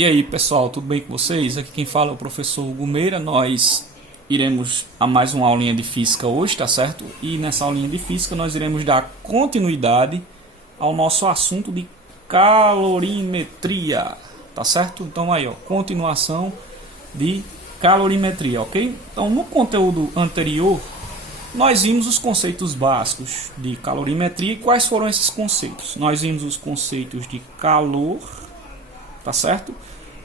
E aí pessoal, tudo bem com vocês? Aqui quem fala é o professor Hugo Meira. Nós iremos a mais uma aulinha de física hoje, tá certo? E nessa aulinha de física nós iremos dar continuidade ao nosso assunto de calorimetria, tá certo? Então aí, ó, continuação de calorimetria, ok? Então no conteúdo anterior nós vimos os conceitos básicos de calorimetria. E quais foram esses conceitos? Nós vimos os conceitos de calor, tá certo?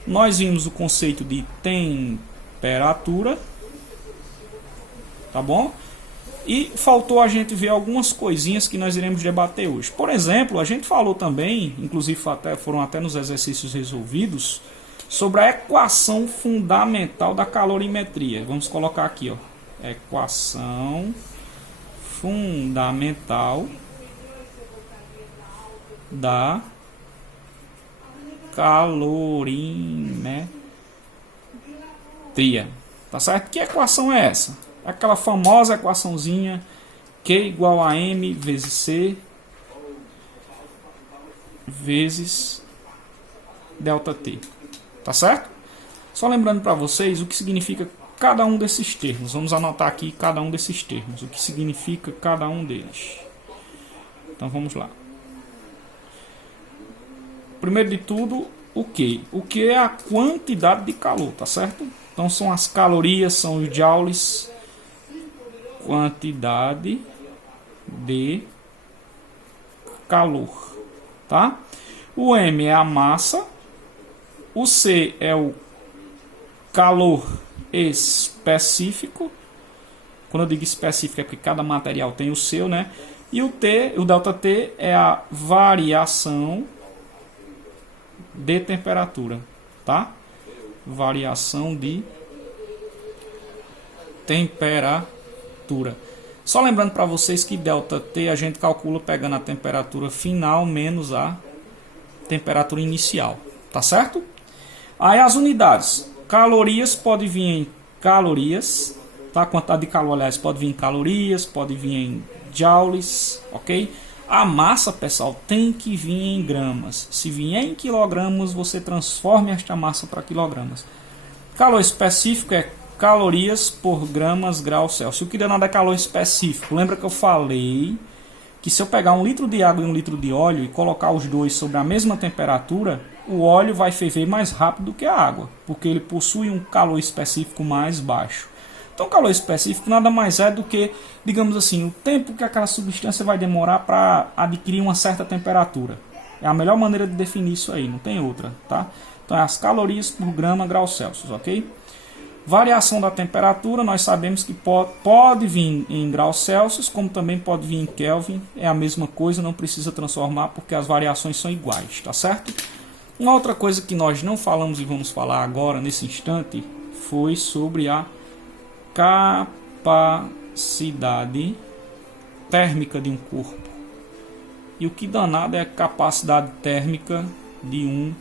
Nós vimos o conceito de temperatura, tá bom? E faltou a gente ver algumas coisinhas que nós iremos debater hoje. Por exemplo, a gente falou também, inclusive foram até nos exercícios resolvidos, sobre a equação fundamental da calorimetria. Vamos colocar aqui, ó, equação fundamental da calorimetria, tá certo? Que equação é essa? Aquela famosa equaçãozinha Q igual a M vezes C vezes delta T, tá certo? Só lembrando para vocês o que significa cada um desses termos. Vamos anotar aqui cada um desses termos, o que significa cada um deles. Então vamos lá. Primeiro de tudo, o que? O que é a quantidade de calor, tá certo? Então são as calorias, são os joules, quantidade de calor, tá? O M é a massa, o C é o calor específico. Quando eu digo específico é porque cada material tem o seu, né? E o T, o delta T é a variação de temperatura, tá? Variação de temperatura. Só lembrando para vocês que delta T a gente calcula pegando a temperatura final menos a temperatura inicial, tá certo? Aí as unidades, calorias pode vir em calorias, tá? A quantidade de calor, aliás, pode vir em calorias, pode vir em joules, ok? A massa, pessoal, tem que vir em gramas. Se vier em quilogramas, você transforma esta massa para quilogramas. Calor específico é calorias por gramas grau Celsius. O que danado é calor específico? Lembra que eu falei que se eu pegar 1 litro de água e 1 litro de óleo e colocar os dois sobre a mesma temperatura, o óleo vai ferver mais rápido do que a água, porque ele possui um calor específico mais baixo. Então, calor específico nada mais é do que, digamos assim, o tempo que aquela substância vai demorar para adquirir uma certa temperatura. É a melhor maneira de definir isso aí, não tem outra, tá? Então, é as calorias por grama grau Celsius, ok? Variação da temperatura, nós sabemos que pode vir em graus Celsius, como também pode vir em Kelvin. É a mesma coisa, não precisa transformar porque as variações são iguais, tá certo? Uma outra coisa que nós não falamos e vamos falar agora, nesse instante, foi sobre a capacidade térmica de um corpo. E o que danado é a capacidade térmica de um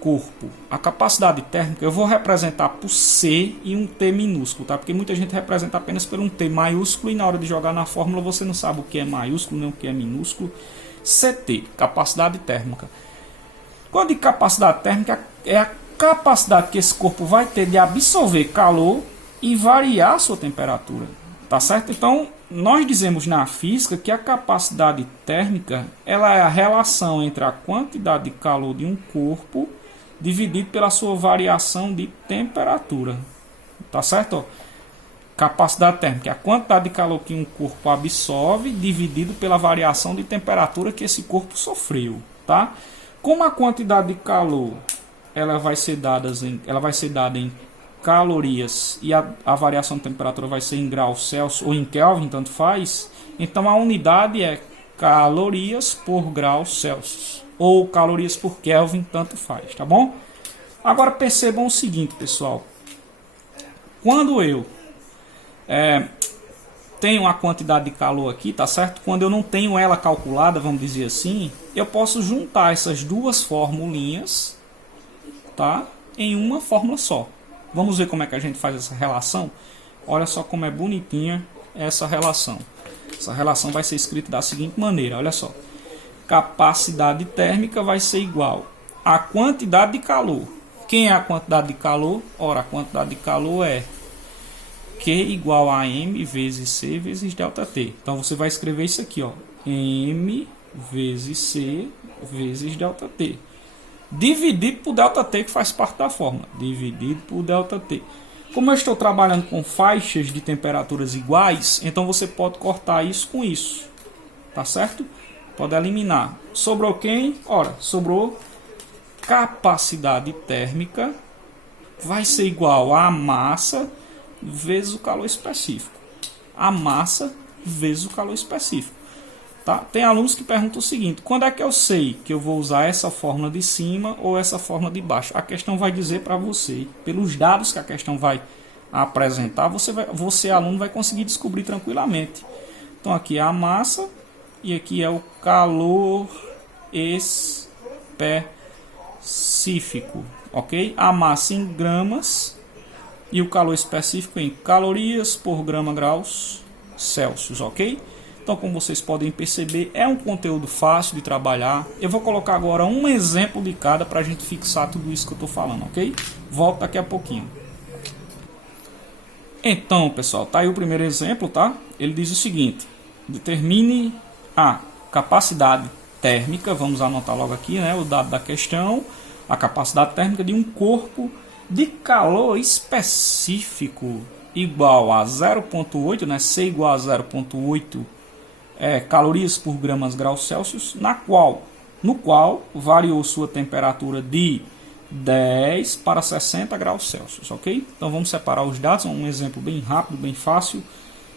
corpo? A capacidade térmica eu vou representar por C e um T minúsculo, tá? Porque muita gente representa apenas por um T maiúsculo e na hora de jogar na fórmula você não sabe o que é maiúsculo nem o que é minúsculo. CT, capacidade térmica. Quando de capacidade térmica é a capacidade que esse corpo vai ter de absorver calor e variar a sua temperatura, tá certo? Então, nós dizemos na física que a capacidade térmica ela é a relação entre a quantidade de calor de um corpo dividido pela sua variação de temperatura, tá certo? Capacidade térmica é a quantidade de calor que um corpo absorve dividido pela variação de temperatura que esse corpo sofreu, tá? Como a quantidade de calor ela vai ser dada em calorias e a variação de temperatura vai ser em graus Celsius ou em Kelvin, tanto faz. Então a unidade é calorias por graus Celsius ou calorias por Kelvin, tanto faz, tá bom? Agora percebam o seguinte, pessoal. Quando eu tenho a quantidade de calor aqui, tá certo? Quando eu não tenho ela calculada, vamos dizer assim, eu posso juntar essas duas formulinhas, tá? Em uma fórmula só. Vamos ver como é que a gente faz essa relação? Olha só como é bonitinha essa relação. Essa relação vai ser escrita da seguinte maneira, olha só. Capacidade térmica vai ser igual a quantidade de calor. Quem é a quantidade de calor? Ora, a quantidade de calor é Q igual a M vezes C vezes ΔT. Então você vai escrever isso aqui, ó, M vezes C vezes ΔT. Dividido por ΔT, que faz parte da fórmula. Dividido por ΔT. Como eu estou trabalhando com faixas de temperaturas iguais, então você pode cortar isso com isso. Tá certo? Pode eliminar. Sobrou quem? Ora, sobrou capacidade térmica vai ser igual a massa vezes o calor específico. A massa vezes o calor específico. Tá? Tem alunos que perguntam o seguinte: quando é que eu sei que eu vou usar essa fórmula de cima ou essa fórmula de baixo? A questão vai dizer para você, pelos dados que a questão vai apresentar, você aluno vai conseguir descobrir tranquilamente. Então aqui é a massa e aqui é o calor específico, ok? A massa em gramas e o calor específico em calorias por grama graus Celsius, ok? Então, como vocês podem perceber, é um conteúdo fácil de trabalhar. Eu vou colocar agora um exemplo de cada para a gente fixar tudo isso que eu estou falando, ok? Volto daqui a pouquinho. Então, pessoal, tá aí o primeiro exemplo, tá? Ele diz o seguinte: determine a capacidade térmica, vamos anotar logo aqui, né, o dado da questão, a capacidade térmica de um corpo de calor específico igual a 0,8, né, C igual a 0,8 calorias por gramas graus Celsius, no qual variou sua temperatura de 10 para 60 graus Celsius, ok? Então vamos separar os dados, um exemplo bem rápido, bem fácil.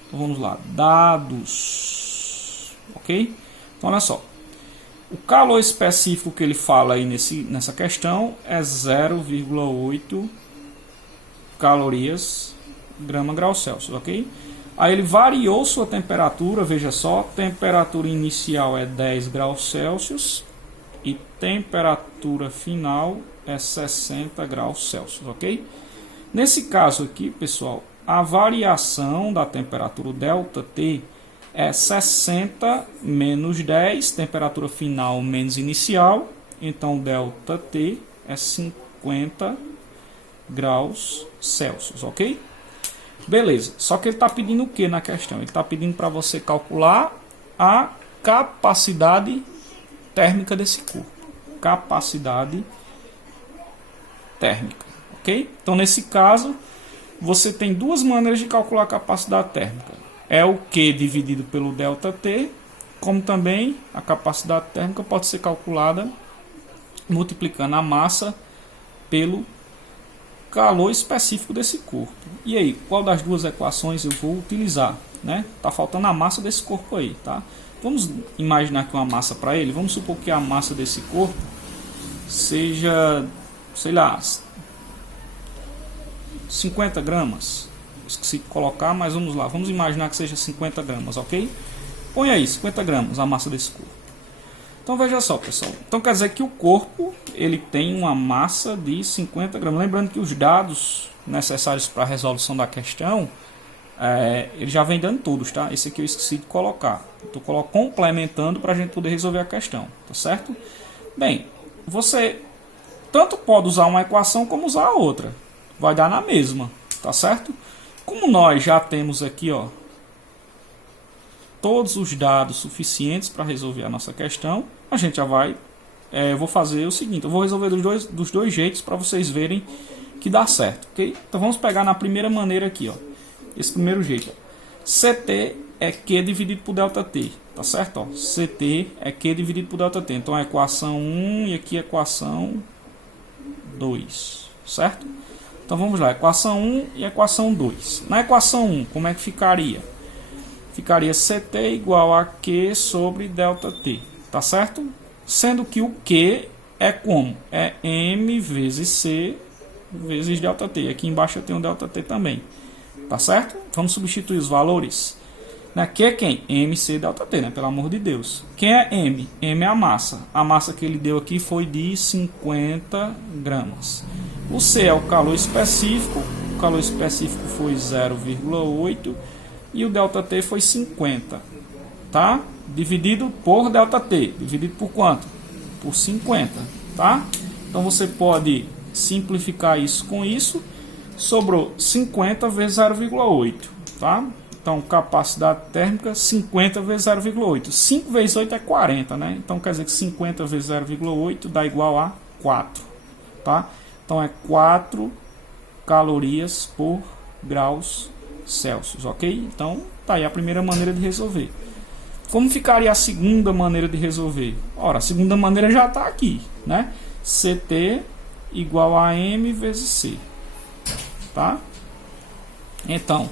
Então vamos lá, dados, ok? Então olha só, o calor específico que ele fala aí nessa questão é 0,8 calorias grama graus Celsius, ok? Aí ele variou sua temperatura, veja só, temperatura inicial é 10 graus Celsius e temperatura final é 60 graus Celsius, ok? Nesse caso aqui, pessoal, a variação da temperatura, o ΔT, é 60 menos 10, temperatura final menos inicial, então ΔT é 50 graus Celsius, ok? Beleza, só que ele está pedindo o que na questão? Ele está pedindo para você calcular a capacidade térmica desse corpo. Capacidade térmica, ok? Então, nesse caso, você tem duas maneiras de calcular a capacidade térmica. É o Q dividido pelo ΔT, como também a capacidade térmica pode ser calculada multiplicando a massa pelo calor específico desse corpo. E aí, qual das duas equações eu vou utilizar? Né? Tá faltando a massa desse corpo aí, tá? Vamos imaginar que uma massa para ele, vamos supor que a massa desse corpo seja, sei lá, 50 gramas. Esqueci de colocar, mas vamos lá. Vamos imaginar que seja 50 gramas, ok? Põe aí, 50 gramas a massa desse corpo. Então veja só, pessoal. Então quer dizer que o corpo ele tem uma massa de 50 gramas. Lembrando que os dados necessários para a resolução da questão, ele já vem dando todos, tá? Esse aqui eu esqueci de colocar. Estou complementando para a gente poder resolver a questão, tá certo? Bem, você tanto pode usar uma equação como usar a outra. Vai dar na mesma, tá certo? Como nós já temos aqui, ó, todos os dados suficientes para resolver a nossa questão, a gente já vai, eu vou fazer o seguinte, eu vou resolver dos dois jeitos para vocês verem que dá certo, ok? Então vamos pegar na primeira maneira aqui, ó, esse primeiro jeito, ó. CT é Q dividido por ΔT, tá certo? Ó, CT é Q dividido por ΔT, então a equação 1 e aqui a equação 2, certo? Então vamos lá, equação 1 e equação 2. Na equação 1, como é que ficaria? Ficaria CT igual a Q sobre ΔT, tá certo? Sendo que o Q é como? É M vezes C vezes ΔT. Aqui embaixo eu tenho ΔT também, tá certo? Vamos substituir os valores. Q é quem? MC ΔT, né? Pelo amor de Deus. Quem é M? M é a massa. A massa que ele deu aqui foi de 50 gramas. O C é o calor específico. O calor específico foi 0,8. E o ΔT foi 50, tá? Dividido por ΔT. Dividido por quanto? Por 50, tá? Então você pode simplificar isso com isso. Sobrou 50 vezes 0,8, tá? Então capacidade térmica 50 vezes 0,8. 5 vezes 8 é 40, né? Então quer dizer que 50 vezes 0,8 dá igual a 4, tá? Então é 4 calorias por graus Celsius, ok? Então tá aí a primeira maneira de resolver. Como ficaria a segunda maneira de resolver? Ora, a segunda maneira já está aqui, né? CT igual a M vezes C, tá? Então,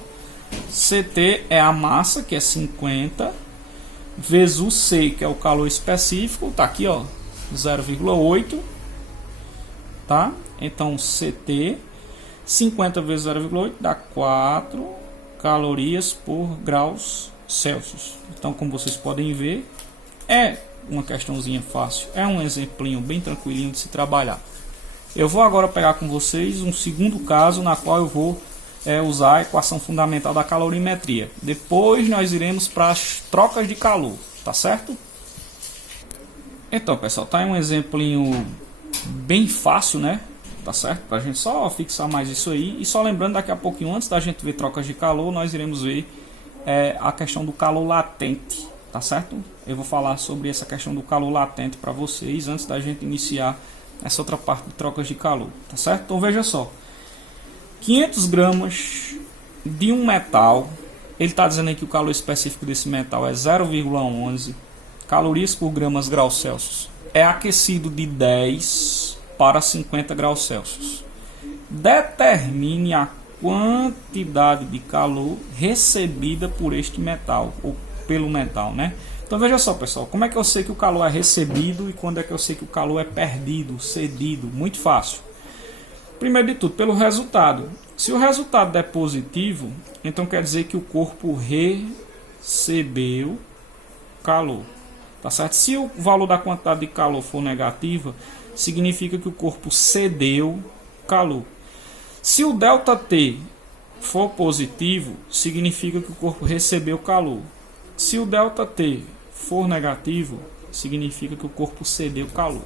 CT é a massa, que é 50, vezes o C, que é o calor específico, tá aqui, ó, 0,8, tá? Então, CT, 50 vezes 0,8 dá 4 calorias por graus Celsius. Então, como vocês podem ver, é uma questãozinha fácil, é um exemplinho bem tranquilinho de se trabalhar. Eu vou agora pegar com vocês um segundo caso, na qual eu vou usar a equação fundamental da calorimetria. Depois nós iremos para as trocas de calor, tá certo? Então, pessoal, tá aí um exemplinho bem fácil, né? Tá certo? Para a gente só fixar mais isso aí. E só lembrando, daqui a pouquinho, antes da gente ver trocas de calor, nós iremos ver a questão do calor latente, tá certo? Eu vou falar sobre essa questão do calor latente para vocês antes da gente iniciar essa outra parte de trocas de calor, tá certo? Então veja só, 500 gramas de um metal, ele está dizendo aí que o calor específico desse metal é 0,11 calorias por gramas graus Celsius, é aquecido de 10 para 50 graus Celsius. Determine a quantidade de calor recebida por este metal, ou pelo metal, né? Então veja só, pessoal, como é que eu sei que o calor é recebido e quando é que eu sei que o calor é perdido, cedido? Muito fácil. Primeiro de tudo, pelo resultado. Se o resultado é positivo, então quer dizer que o corpo recebeu calor, tá certo? Se o valor da quantidade de calor for negativa, significa que o corpo cedeu calor. Se o ΔT for positivo, significa que o corpo recebeu calor. Se o ΔT for negativo, significa que o corpo cedeu calor.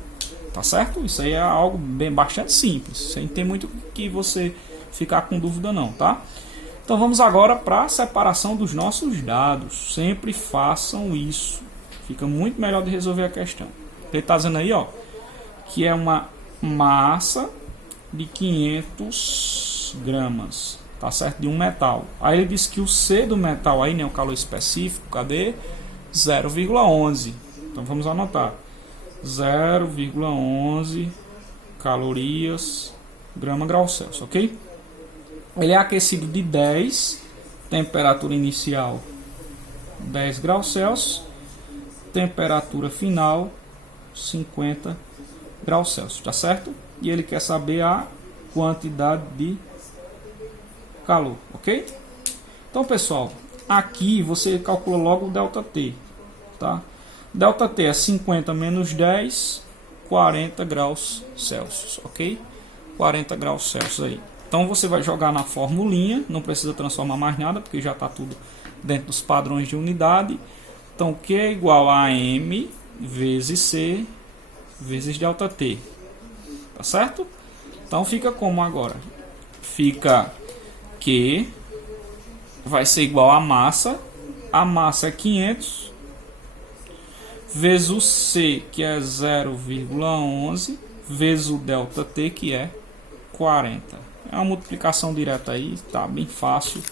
Tá certo? Isso aí é algo bastante simples, sem ter muito que você ficar com dúvida não, tá? Então vamos agora para a separação dos nossos dados. Sempre façam isso. Fica muito melhor de resolver a questão. Ele está dizendo aí, ó, que é uma massa de 500 gramas, tá certo? De um metal. Aí ele diz que o C do metal aí, né, o calor específico, cadê? 0,11. Então vamos anotar. 0,11 calorias grama grau Celsius, ok? Ele é aquecido de 10, temperatura inicial 10 graus Celsius, temperatura final 50 graus Celsius, tá certo? E ele quer saber a quantidade de calor, ok? Então, pessoal, aqui você calcula logo o ΔT, tá? ΔT é 50 menos 10, 40 graus Celsius, ok? 40 graus Celsius aí. Então você vai jogar na formulinha, não precisa transformar mais nada, porque já está tudo dentro dos padrões de unidade. Então Q é igual a M vezes C vezes ΔT, tá certo? Então fica como agora? Fica Q vai ser igual a massa é 500, vezes o C, que é 0,11, vezes o ΔT, que é 40. É uma multiplicação direta aí, tá bem fácil.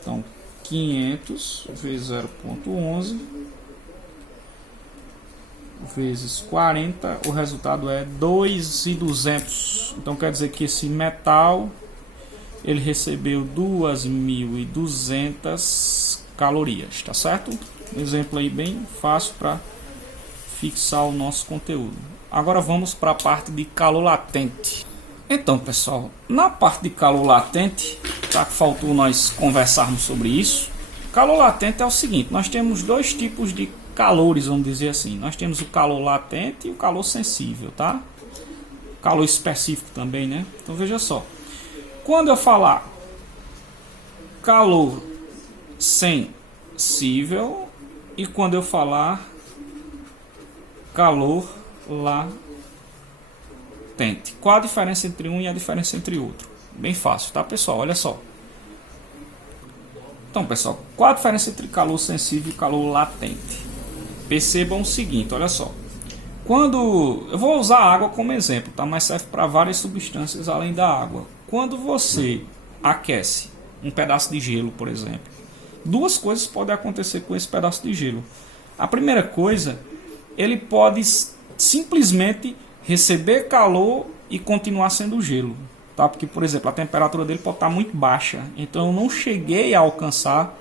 Então, 500 vezes 0,11 vezes 40, o resultado é 2.200. Então, quer dizer que esse metal, ele recebeu 2.200 calorias, tá certo? Um exemplo aí bem fácil para fixar o nosso conteúdo. Agora vamos para a parte de calor latente. Então, pessoal, na parte de calor latente, tá, que faltou nós conversarmos sobre isso. Calor latente é o seguinte: nós temos dois tipos de calores, vamos dizer assim. Nós temos o calor latente e o calor sensível, tá? Calor específico também, né? Então veja só. Quando eu falar calor sensível e quando eu falar calor latente, latente. Qual a diferença entre um e a diferença entre outro? Bem fácil, tá, pessoal? Olha só. Então, pessoal, qual a diferença entre calor sensível e calor latente? Percebam o seguinte, olha só. Quando eu vou usar a água como exemplo, tá? Mas serve para várias substâncias além da água. Quando você aquece um pedaço de gelo, por exemplo, duas coisas podem acontecer com esse pedaço de gelo. A primeira coisa, ele pode simplesmente receber calor e continuar sendo gelo, tá? Porque, por exemplo, a temperatura dele pode estar muito baixa, então eu não cheguei a alcançar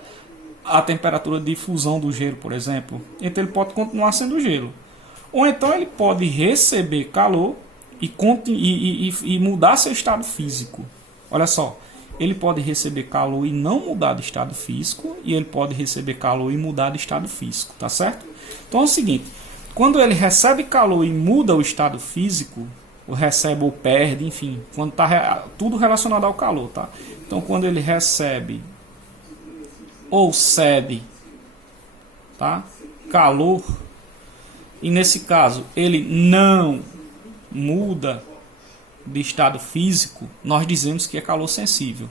a temperatura de fusão do gelo, por exemplo. Então ele pode continuar sendo gelo. Ou então ele pode receber calor e mudar seu estado físico. Olha só, ele pode receber calor e não mudar de estado físico, e ele pode receber calor e mudar de estado físico, tá certo? Então é o seguinte, quando ele recebe calor e muda o estado físico, ou recebe ou perde, enfim, quando tá tudo relacionado ao calor, tá? Então quando ele recebe ou cede, tá? Calor, e nesse caso ele não muda de estado físico, nós dizemos que é calor sensível,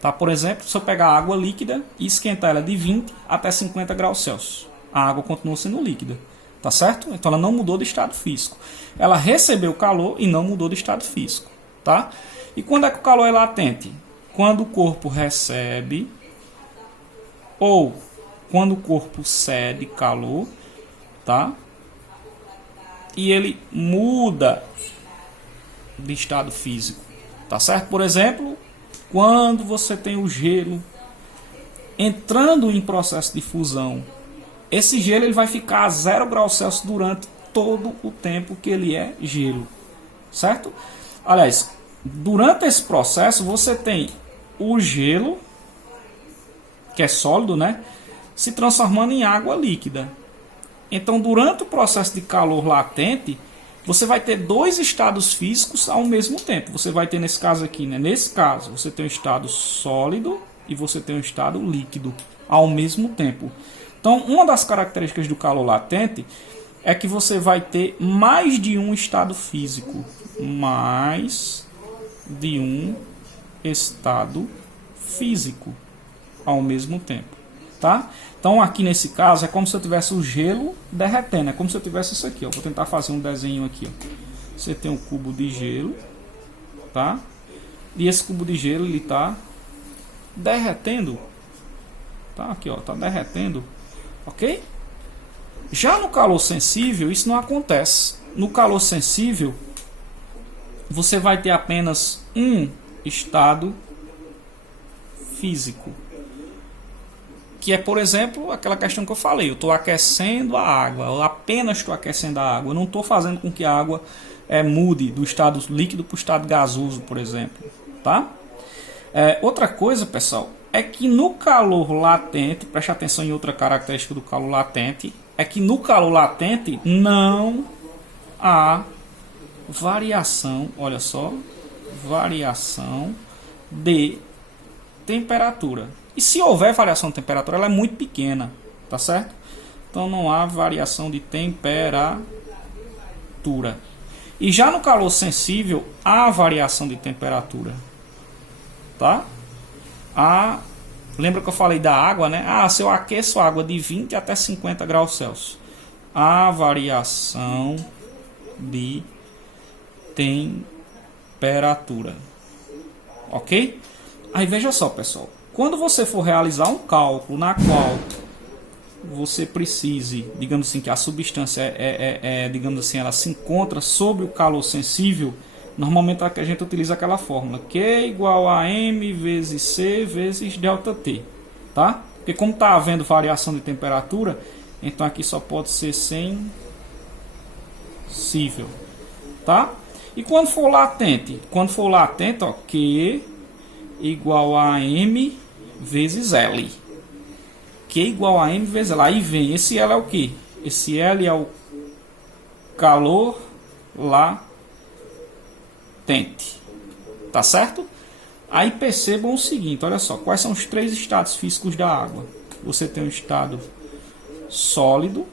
tá? Por exemplo, se eu pegar água líquida e esquentar ela de 20 até 50 graus Celsius, a água continua sendo líquida, tá certo? Então ela não mudou de estado físico, ela recebeu calor e não mudou de estado físico, tá? E quando é que o calor é latente? Quando o corpo recebe ou quando o corpo cede calor, tá? E ele muda de estado físico, tá certo? Por exemplo, quando você tem o gelo entrando em processo de fusão, esse gelo ele vai ficar a 0 graus Celsius durante todo o tempo que ele é gelo, certo? Aliás, durante esse processo você tem o gelo, que é sólido, né, se transformando em água líquida. Então, durante o processo de calor latente, você vai ter dois estados físicos ao mesmo tempo. Você vai ter nesse caso aqui, né? Nesse caso, você tem um estado sólido e você tem um estado líquido ao mesmo tempo. Então, uma das características do calor latente é que você vai ter mais de um estado físico. Mais de um estado físico ao mesmo tempo, tá? Então aqui nesse caso é como se eu tivesse o gelo derretendo, é como se eu tivesse isso aqui, ó. Vou tentar fazer um desenho aqui, ó. Você tem um cubo de gelo, tá? E esse cubo de gelo ele tá derretendo, tá? Aqui, ó, tá derretendo, ok? Já no calor sensível isso não acontece. No calor sensível você vai ter apenas um estado físico, que é, por exemplo, aquela questão que eu falei, eu estou aquecendo a água, eu apenas estou aquecendo a água, eu não estou fazendo com que a água mude do estado líquido para o estado gasoso, por exemplo, tá? Outra coisa, pessoal, é que no calor latente, preste atenção em outra característica do calor latente, é que no calor latente não há variação, olha só, variação de temperatura. E se houver variação de temperatura, ela é muito pequena, tá certo? Então não há variação de temperatura. E já no calor sensível, há variação de temperatura, tá? Lembra que eu falei da água, né? Se eu aqueço a água de 20 até 50 graus Celsius, há variação de temperatura, ok? Aí veja só, pessoal. Quando você for realizar um cálculo na qual você precise, digamos assim, que a substância digamos assim, ela se encontra sob o calor sensível, normalmente a gente utiliza aquela fórmula Q igual a M vezes C vezes ΔT, tá? Porque como está havendo variação de temperatura, então aqui só pode ser sensível, tá? E quando for latente? Quando for latente, ó, Q igual a M vezes L. Q igual a M vezes L. Aí vem, esse L é o que? Esse L é o calor latente. Tá certo? Aí percebam o seguinte, olha só. Quais são os três estados físicos da água? Você tem um estado sólido,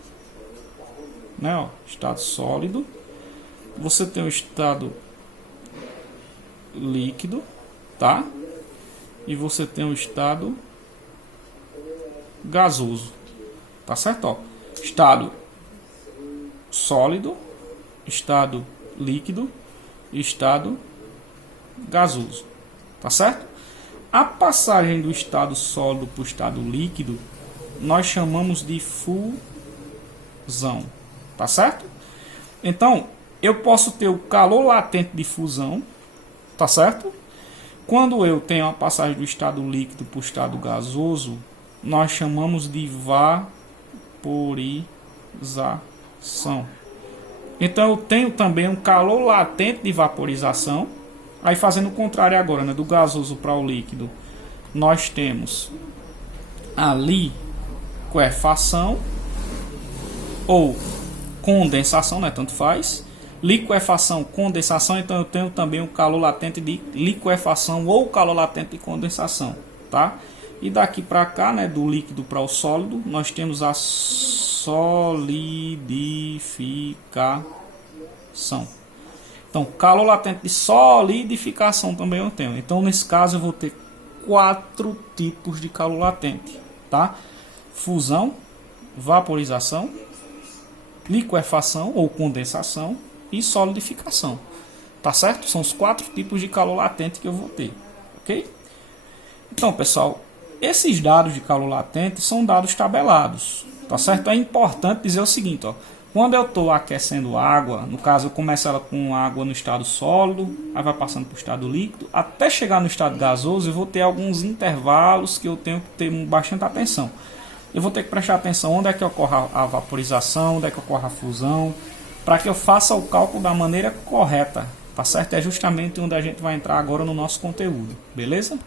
né? Ó, estado sólido. Você tem um estado líquido, tá? E você tem o estado gasoso, tá certo? Ó, estado sólido, estado líquido, estado gasoso, tá certo? A passagem do estado sólido para o estado líquido nós chamamos de fusão, tá certo? Então, eu posso ter o calor latente de fusão, tá certo? Quando eu tenho a passagem do estado líquido para o estado gasoso, nós chamamos de vaporização. Então, eu tenho também um calor latente de vaporização. Aí, fazendo o contrário agora, né, do gasoso para o líquido, nós temos a liquefação ou condensação, né, tanto faz. Liquefação, condensação, então eu tenho também o calor latente de liquefação ou calor latente de condensação, tá? E daqui para cá, né, do líquido para o sólido, nós temos a solidificação. Então, calor latente de solidificação também eu tenho. Então, nesse caso, eu vou ter 4 tipos de calor latente, tá? Fusão, vaporização, liquefação ou condensação e solidificação, tá certo? São os 4 tipos de calor latente que eu vou ter, ok? Então, pessoal, esses dados de calor latente são dados tabelados, tá certo? É importante dizer o seguinte, ó, quando eu estou aquecendo água, no caso eu começo ela com água no estado sólido, aí vai passando para o estado líquido, até chegar no estado gasoso eu vou ter alguns intervalos que eu tenho que ter bastante atenção. Eu vou ter que prestar atenção onde é que ocorre a vaporização, onde é que ocorre a fusão, para que eu faça o cálculo da maneira correta, tá certo? É justamente onde a gente vai entrar agora no nosso conteúdo, beleza?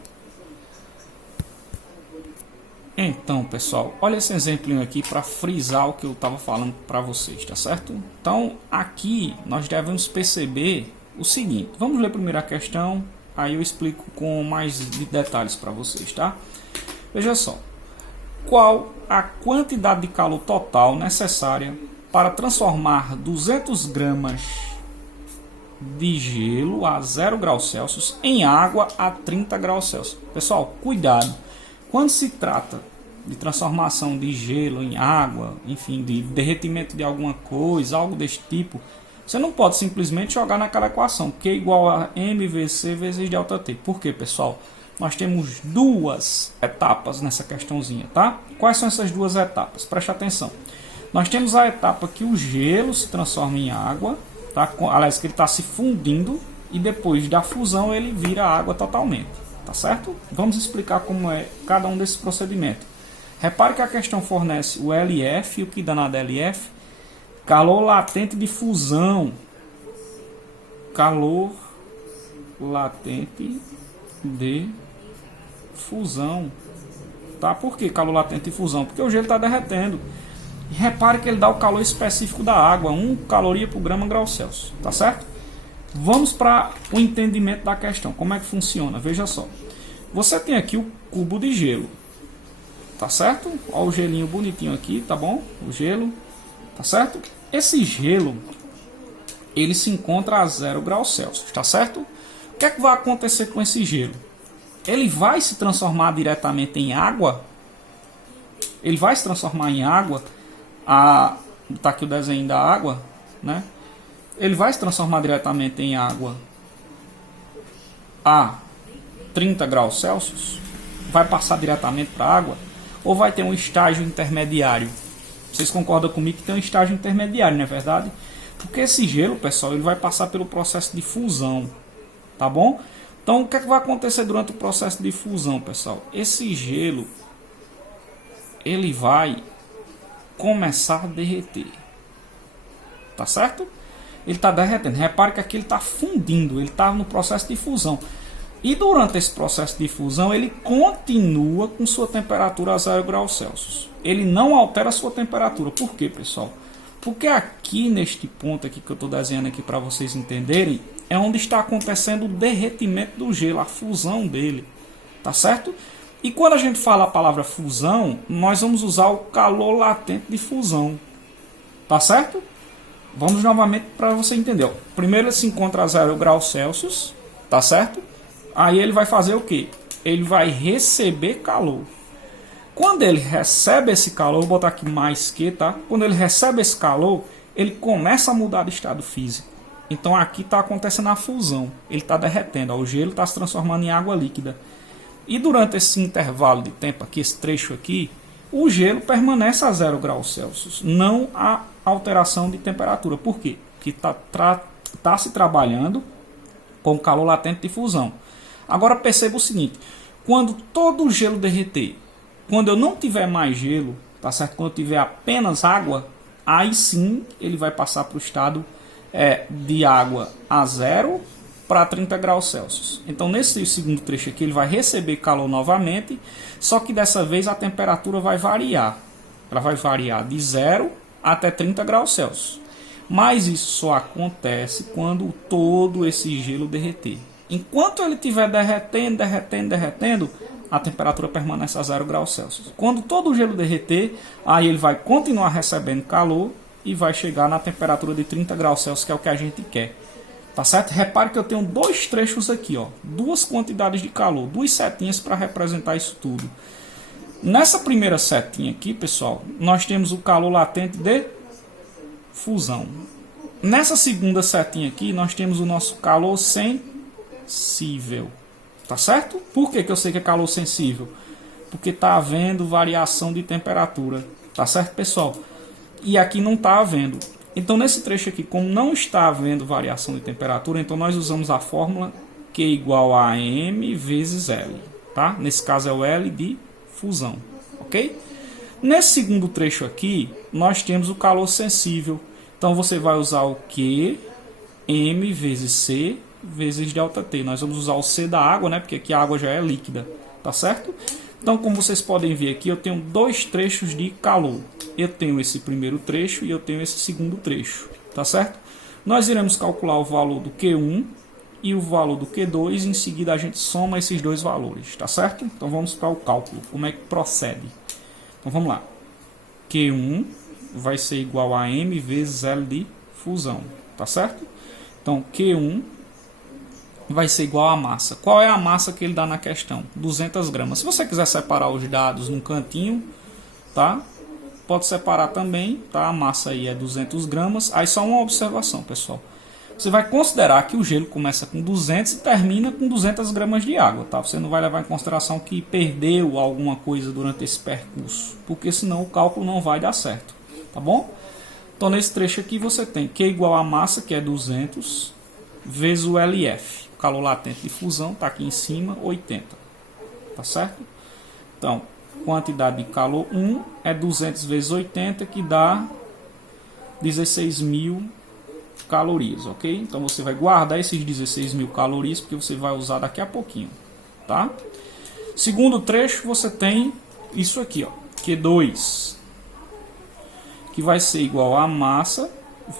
Então, pessoal, olha esse exemplinho aqui para frisar o que eu estava falando para vocês, tá certo? Então, aqui nós devemos perceber o seguinte. Vamos ler primeiro a questão, aí eu explico com mais detalhes para vocês, tá? Veja só. Qual a quantidade de calor total necessária para transformar 200 gramas de gelo a 0 graus Celsius em água a 30 graus Celsius? Pessoal, cuidado. Quando se trata de transformação de gelo em água, enfim, de derretimento de alguma coisa, algo desse tipo, você não pode simplesmente jogar naquela equação, Q igual a mVc vezes ΔT. Por quê, pessoal? Nós temos 2 etapas nessa questãozinha, tá? Quais são essas 2 etapas? Preste atenção. Nós temos a etapa que o gelo se transforma em água, tá? Aliás, que ele está se fundindo e depois da fusão ele vira água totalmente, tá certo? Vamos explicar como é cada um desses procedimentos. Repare que a questão fornece o LF, e o que dá na LF? Calor latente de fusão. Calor latente de fusão, tá? Por que calor latente de fusão? Porque o gelo está derretendo. E repare que ele dá o calor específico da água, 1 caloria por grama grau Celsius, tá certo? Vamos para o entendimento da questão. Como é que funciona? Veja só. Você tem aqui o cubo de gelo, tá certo? Olha o gelinho bonitinho aqui, tá bom? O gelo, tá certo? Esse gelo, ele se encontra a 0 graus Celsius, tá certo? O que é que vai acontecer com esse gelo? Ele vai se transformar diretamente em água? Ele vai se transformar em água? Tá aqui o desenho da água, né? Ele vai se transformar diretamente em água a 30 graus Celsius? Vai passar diretamente para a água? Ou vai ter um estágio intermediário? Vocês concordam comigo que tem um estágio intermediário, não é verdade? Porque esse gelo, pessoal, ele vai passar pelo processo de fusão, tá bom? Então, o que é que vai acontecer durante o processo de fusão, pessoal? Esse gelo, ele vai começar a derreter, tá certo? Ele está derretendo. Repare que aqui ele está fundindo, ele está no processo de fusão. E durante esse processo de fusão, ele continua com sua temperatura a 0 graus Celsius. Ele não altera a sua temperatura. Por quê, pessoal? Porque aqui neste ponto aqui que eu estou desenhando aqui para vocês entenderem, é onde está acontecendo o derretimento do gelo, a fusão dele, tá certo? E quando a gente fala a palavra fusão, nós vamos usar o calor latente de fusão, tá certo? Vamos novamente para você entender. Primeiro ele se encontra a 0 graus Celsius, tá certo? Aí ele vai fazer o que? Ele vai receber calor. Quando ele recebe esse calor, vou botar aqui mais que, tá? Quando ele recebe esse calor, ele começa a mudar de estado físico. Então aqui está acontecendo a fusão. Ele está derretendo, ó, o gelo está se transformando em água líquida. E durante esse intervalo de tempo aqui, esse trecho aqui, o gelo permanece a 0 graus Celsius. Não há alteração de temperatura. Por quê? Porque está se trabalhando com calor latente de fusão. Agora perceba o seguinte, quando todo o gelo derreter, quando eu não tiver mais gelo, tá certo? Quando eu tiver apenas água, aí sim ele vai passar para o estado de água a 0 para 30 graus Celsius. Então nesse segundo trecho aqui ele vai receber calor novamente, só que dessa vez a temperatura vai variar. Ela vai variar de 0 até 30 graus Celsius. Mas isso só acontece quando todo esse gelo derreter. Enquanto ele estiver derretendo, a temperatura permanece a 0 graus Celsius. Quando todo o gelo derreter, aí ele vai continuar recebendo calor e vai chegar na temperatura de 30 graus Celsius, que é o que a gente quer. Tá certo? Repare que eu tenho dois trechos aqui, ó, duas quantidades de calor, duas setinhas para representar isso tudo. Nessa primeira setinha aqui, pessoal, nós temos o calor latente de fusão. Nessa segunda setinha aqui, nós temos o nosso calor sensível. Tá certo? Por que eu sei que é calor sensível? Porque está havendo variação de temperatura. Tá certo, pessoal? E aqui não está havendo. Então, nesse trecho aqui, como não está havendo variação de temperatura, então nós usamos a fórmula Q igual a M vezes L. Tá? Nesse caso é o L de fusão. Ok? Nesse segundo trecho aqui, nós temos o calor sensível. Então, você vai usar o Q, M vezes C, vezes ΔT. Nós vamos usar o C da água, né? Porque aqui a água já é líquida, tá certo? Então, como vocês podem ver aqui, eu tenho dois trechos de calor. Eu tenho esse primeiro trecho e eu tenho esse segundo trecho, tá certo? Nós iremos calcular o valor do Q1 e o valor do Q2, e em seguida a gente soma esses dois valores, tá certo? Então vamos para o cálculo, como é que procede. Então vamos lá. Q1 vai ser igual a M vezes L de fusão, tá certo? Então Q1 vai ser igual a massa. Qual é a massa que ele dá na questão? 200 gramas. Se você quiser separar os dados num cantinho, tá? Pode separar também, tá? A massa aí é 200 gramas. Aí só uma observação, pessoal. Você vai considerar que o gelo começa com 200 e termina com 200 gramas de água, tá? Você não vai levar em consideração que perdeu alguma coisa durante esse percurso, porque senão o cálculo não vai dar certo, tá bom? Então nesse trecho aqui você tem Q igual a massa, que é 200, vezes o LF. Calor latente de fusão, está aqui em cima, 80. Tá certo? Então, quantidade de calor 1 é 200 vezes 80, que dá 16.000 calorias, ok? Então, você vai guardar esses 16.000 calorias, porque você vai usar daqui a pouquinho, tá? Segundo trecho, você tem isso aqui, ó, Q2, que vai ser igual a massa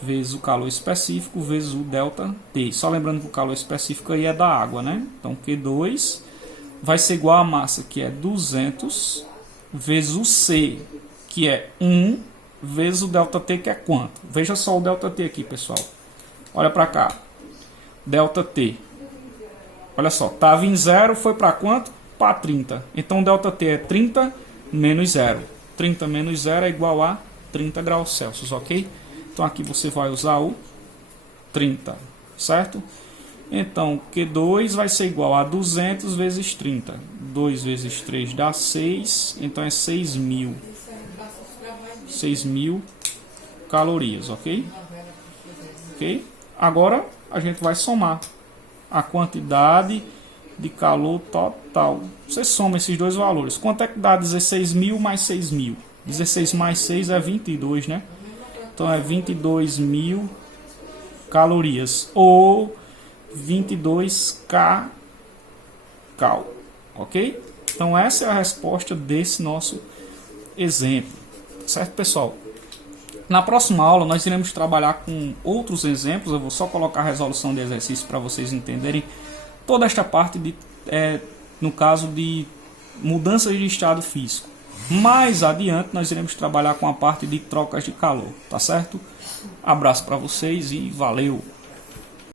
vezes o calor específico vezes o ΔT. Só lembrando que o calor específico aí é da água, né? Então Q2 vai ser igual a massa, que é 200, vezes o C, que é 1, vezes o ΔT, que é quanto? Veja só o ΔT aqui, pessoal. Olha para cá. ΔT. Olha só, estava em 0, foi para quanto? Para 30. Então o ΔT é 30 menos 0. 30 menos 0 é igual a 30 graus Celsius, ok? Então aqui você vai usar o 30, certo? Então Q2 vai ser igual a 200 vezes 30. 2 vezes 3 dá 6, então é 6.000. 6.000 calorias, ok? Ok? Agora a gente vai somar a quantidade de calor total. Você soma esses dois valores. Quanto é que dá 16.000 mais 6.000? 16 mais 6 é 22, né? Então é 22.000 calorias ou 22 kcal, ok? Então essa é a resposta desse nosso exemplo, certo, pessoal? Na próxima aula nós iremos trabalhar com outros exemplos. Eu vou só colocar a resolução de exercício para vocês entenderem toda esta parte de, no caso de mudanças de estado físico. Mais adiante nós iremos trabalhar com a parte de trocas de calor, tá certo? Abraço para vocês e valeu!